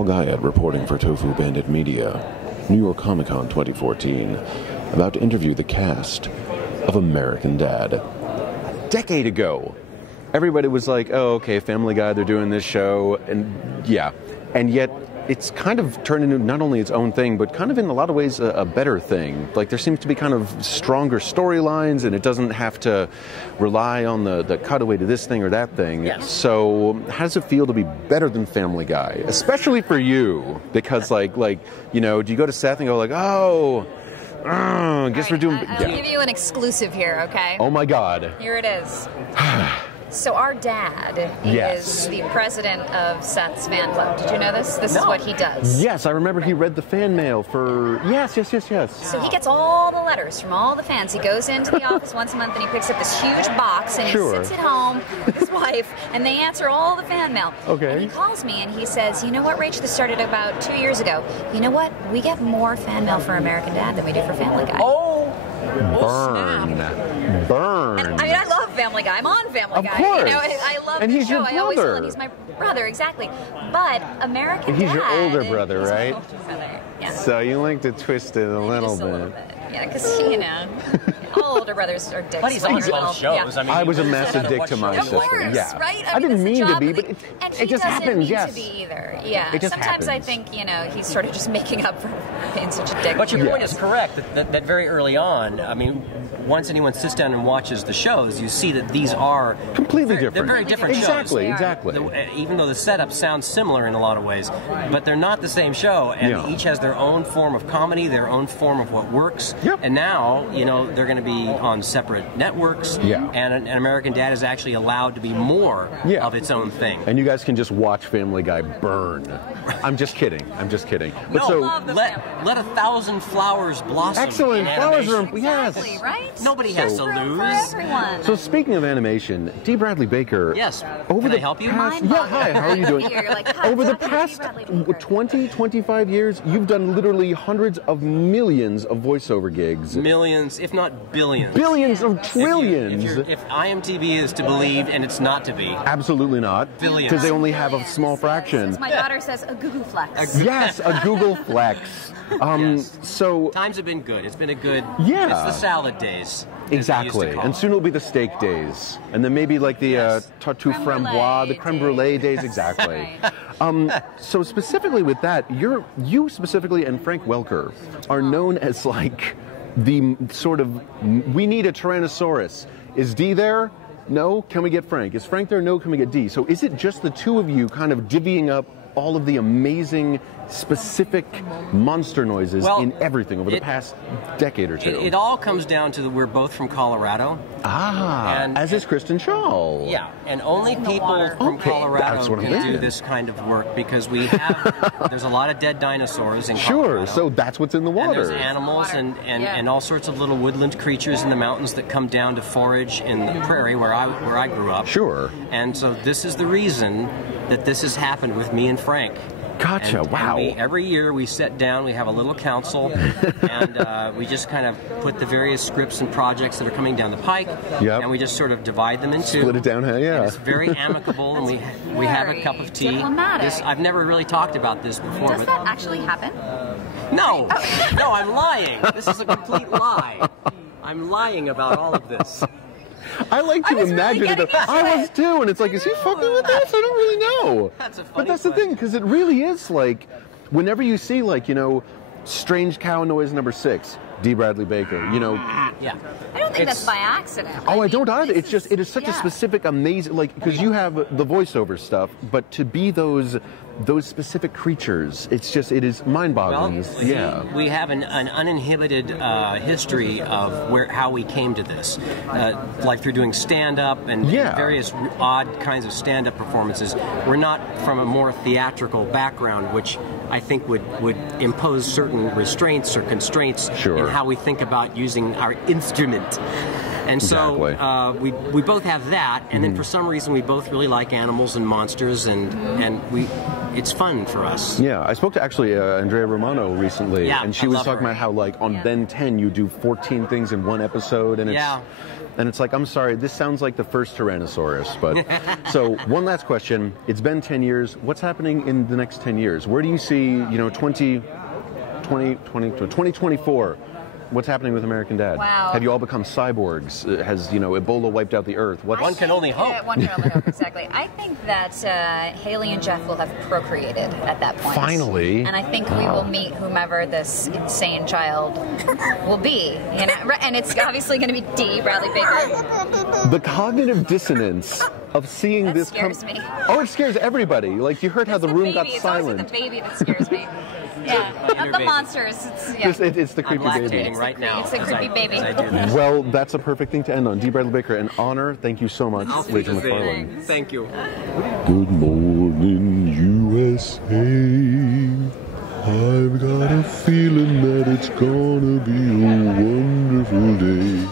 Paul Guyet reporting for Tofu Bandit Media, New York Comic Con 2014, about to interview the cast of American Dad. A decade ago, everybody was like, oh, okay, Family Guy, they're doing this show, and yeah. And yet, it's kind of turned into not only its own thing, but kind of in a lot of ways a better thing. Like, there seems to be kind of stronger storylines, and it doesn't have to rely on the cutaway to this thing or that thing. Yes. So how does it feel to be better than Family Guy? Especially for you, because like you know, do you go to Seth and go like, oh, I guess we're doing... I'll give you an exclusive here, okay? Oh my God. Here it is. So our dad is the president of Seth's fan club. Did you know this? This is what he does. Yes, I remember he read the fan mail for... Yes. So he gets all the letters from all the fans. He goes into the office once a month and he picks up this huge box and he sits at home with his wife and they answer all the fan mail. Okay. And he calls me and he says, you know what, Rach, this started about 2 years ago. You know what? We get more fan mail for American Dad than we do for Family Guy. Burn. And, I mean, I love Family Guy. I'm on Family Guy. Of course. You know, I love and the he's show. Your brother. I always will, and he's my brother, exactly. But American He's Dad... your older brother, right? My older brother, yeah. So you like to twist it a little bit. Yeah, because, you know, all older brothers are dicks. But he's on both shows. Yeah. I mean, I was a massive dick to my sister. Of course, yeah. right? I didn't mean to be, but and it just happens, yes. To be either. Yeah. It just Sometimes happens. I think, you know, he's sort of just making up for being such a dick. But your point is correct, that very early on, I mean, once anyone sits down and watches the shows, you see that these are... completely different. They're very different shows. Exactly. Even though the setup sounds similar in a lot of ways, but they're not the same show, and each has their own form of comedy, their own form of what works. Yep. And now, you know, they're going to be on separate networks, and an American Dad is actually allowed to be more of its own thing. And you guys can just watch Family Guy burn. I'm just kidding. But no, so let 1,000 flowers blossom. Excellent. Flowers are Exactly, right? Nobody has to lose. For everyone. So speaking of animation, D. Bradley Baker. Yes. Over Can the I help you? Past, yeah, hi. How are you doing? You're like, hi, over the Dr. D. past Bradley Baker. 20, 25 years, you've done literally hundreds of millions of voiceover gigs. Millions, if not billions. Billions of trillions. If IMDb is to believe, and it's not to be. Absolutely not. Billions. Because they only have a small fraction. As my daughter says, a Google Flex. Yes, a Google Flex. So times have been good. It's been a good. Yeah. It's the salad days. Exactly. And soon it'll be the steak days, and then maybe like the tarte framboise, the creme brulee days. Exactly. So specifically with that, you specifically and Frank Welker are known as like the sort of, we need a Tyrannosaurus. Is D there? No. Can we get Frank? Is Frank there? No. Can we get D? So is it just the two of you kind of divvying up all of the amazing, specific monster noises in everything over the past decade or two? It all comes down to we're both from Colorado. And as is Kristen Shaw. Yeah, and only people from Colorado can do this kind of work because we have, there's a lot of dead dinosaurs in Colorado. Sure, so that's what's in the water. And there's animals and all sorts of little woodland creatures in the mountains that come down to forage in the prairie where I grew up. Sure. And so this is the reason that this has happened with me and Frank. Gotcha, wow. And every year we sit down, we have a little council, and we just kind of put the various scripts and projects that are coming down the pike, and we just sort of divide them into... Split it down, yeah. And it's very amicable, and we have a cup of tea. I've never really talked about this before. Does that actually happen? No! No, I'm lying! This is a complete lie. I'm lying about all of this. I like to imagine it. I was too, and it's like, is he fucking with this? I don't really know. That's a funny But that's the thing, because it really is like, whenever you see like, you know, Strange Cow Noise number 6, D. Bradley Baker, you know. Yeah. I don't think that's by accident. I don't either. It's just, it is such a specific, amazing, like, because you have the voiceover stuff, but to be those specific creatures, it's just, it is mind-boggling. Well, we have an uninhibited history of how we came to this, like through doing stand-up and various odd kinds of stand-up performances. We're not from a more theatrical background, which I think would impose certain restraints or constraints in how we think about using our instrument. And so exactly. we both have that, and then for some reason we both really like animals and monsters, and it's fun for us. Yeah, I spoke to actually Andrea Romano recently, and she was talking about how like on Ben 10 you do 14 things in one episode, and it's like, I'm sorry, this sounds like the first Tyrannosaurus. But so one last question: it's been 10 years. What's happening in the next 10 years? Where do you see 2024? What's happening with American Dad? Wow. Have you all become cyborgs? Has Ebola wiped out the earth? One can only hope. Yeah, one can only hope, exactly. I think that Haley and Jeff will have procreated at that point. Finally. And I think we will meet whomever this insane child will be. And it's obviously going to be D. Bradley Baker. The cognitive dissonance of seeing that this scares me. Oh, it scares everybody. Like, you heard how the room got silent. It's always the baby that scares me. Yeah, not the monsters. It's the creepy baby. Right now. It's a creepy baby. Well, that's a perfect thing to end on. D. Bradley Baker, an honor. Thank you so much, Rachel McFarlane. Thank you. Good morning, USA. I've got a feeling that it's gonna be a wonderful day.